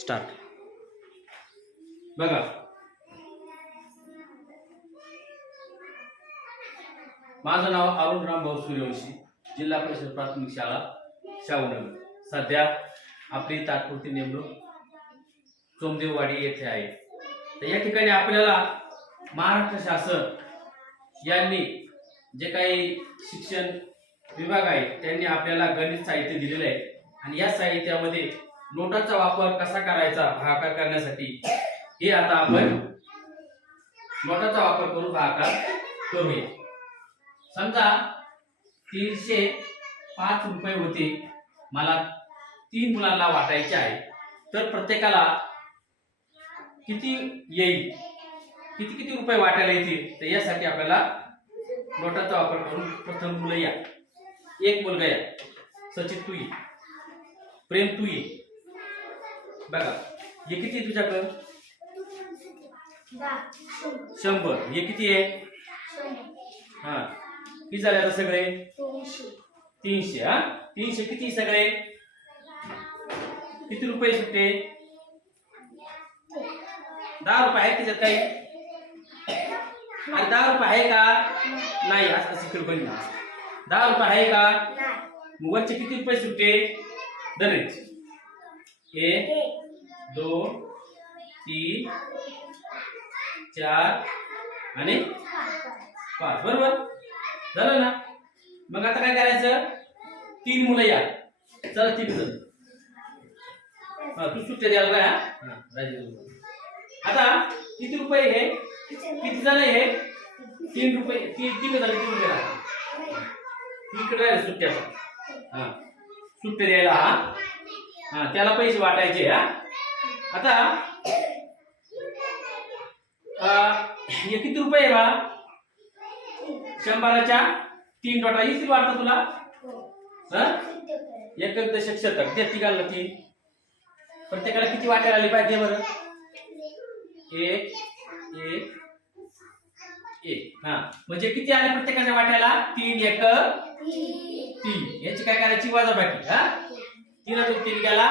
Start. बघा, माझं नाव अरुण रामभाऊ सूर्यवंशी, जिल्हा परिषद प्राथमिक शाळा शाहूनगर. सध्या आपली तात्पुरती नेमणूक चोमदेववाडी येथे आहे. तर या ठिकाणी आपल्याला महाराष्ट्र शासन यांनी जे काही शिक्षण विभाग आहे त्यांनी आपल्याला गणित साहित्य दिलेले आहे आणि या साहित्यामध्ये नोटाचा वापर कसा करायचा भागाकार करण्यासाठी हे आता आपण नोटाचा वापर करून भागाकार करूया. समजा 305 रुपये होते, मला 3 मुलांना वाटायचे आहे, तर प्रत्येकाला किती येईल, किती किती रुपये वाटायला येतील, तर यासाठी आपल्याला नोटाचा वापर करून प्रथम मुलं या. एक मुलगा या, सचिन तू ये, प्रेम तू ये. बघा, हे किती तुझ्याकडं 100. हे किती आहे? हा, किती झाले आता सगळे? 300. हा, 300 किती सगळे? किती रुपये सुट्टे? 10 रुपये आहेत त्याच्यात काही? अरे 10 रुपये आहे का? नाही. असं शिकल पण 10 रुपये आहे का? मग वरचे किती रुपये सुट्टे? दरेच 1 2 3 4 आणि 5. बरोबर झालं ना? मग आता काय करायचं? 3 मुलं या. चला 3 जण. तू सुट्टे द्यायला काय? आता किती रुपये हे? किती जण हे? 3 रुपये. 3 झाले. 3 रुपये इकडे सुट्ट्या. हा, सुट्टे द्यायला. हा, त्याला पैसे वाटायचे. हा, आता हे किती रुपये आहे बा? 100च्या 3 नोटा. इथे वाटतं तुला? एक दशक शतक दे. तिघांना 3. प्रत्येकाला किती वाटायला आले पाहिजे बरं? 1 1 1. हा, म्हणजे किती आले प्रत्येकाच्या वाटायला? 3 1 3. याची काय करायची? वजाबाकी. हा, 3 3 गेला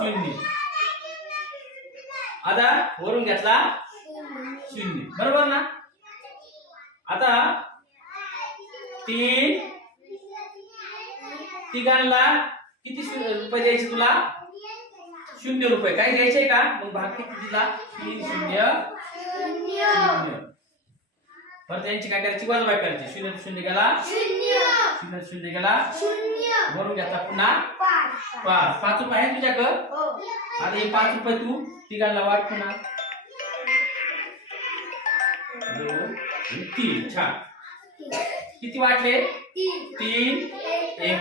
0. आता वरून घेतला 0. बरोबर ना? आता 3 तिघांना किती रुपये द्यायचे तुला? 0 रुपये. काय द्यायचे का? मग भाग किती दिला? 3 0 0. परत यांची काय करायची? वजाबाकी करायची. 0 0 गेला 0 0 गेला 0. वरून घेतला पुन्हा 5. 5 रुपये आहे तुझ्याकडं? आता हे 5 रुपये तू तिघांना वाट पुन्हा. 2 3. छान. किती वाटले? 3 1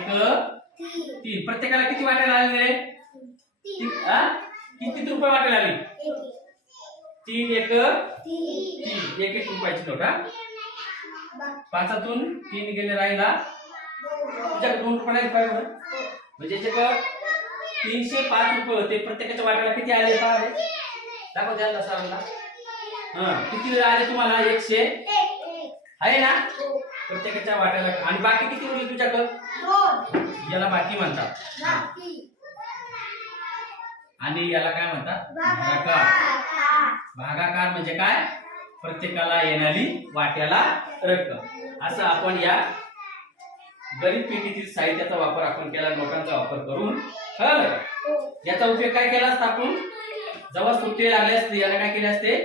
3. प्रत्येकाला किती वाटायला आले? किती रुपये वाटायला आले? 3 1 3. 1 1 रुपयाची नोट. 5तून 3 गेले राहिला. तुझ्याकडे 2 रुपये नाही पाहिजे म्हणजे 305 रुपये होते. प्रत्येकाच्या वाटायला किती आले? पहा दाखव द्यायला सरांना. किती वेळ आले तुम्हाला? 100 आहे ना? प्रत्येकाच्या वाटायला. आणि बाकी किती उरले तुझ्याकडं? 2. याला बाकी म्हणतात. आणि याला काय म्हणतात? भागाकार. भागाकार म्हणजे काय? प्रत्येकाला येणारी वाट्याला रक्कम. असं आपण या गणित पेटीतील साहित्याचा वापर आपण केला, नोटांचा वापर करून. कळलं? याचा उपयोग काय केला असता आपण? जेव्हा सुट्टे लागले असते याला काय केले असते?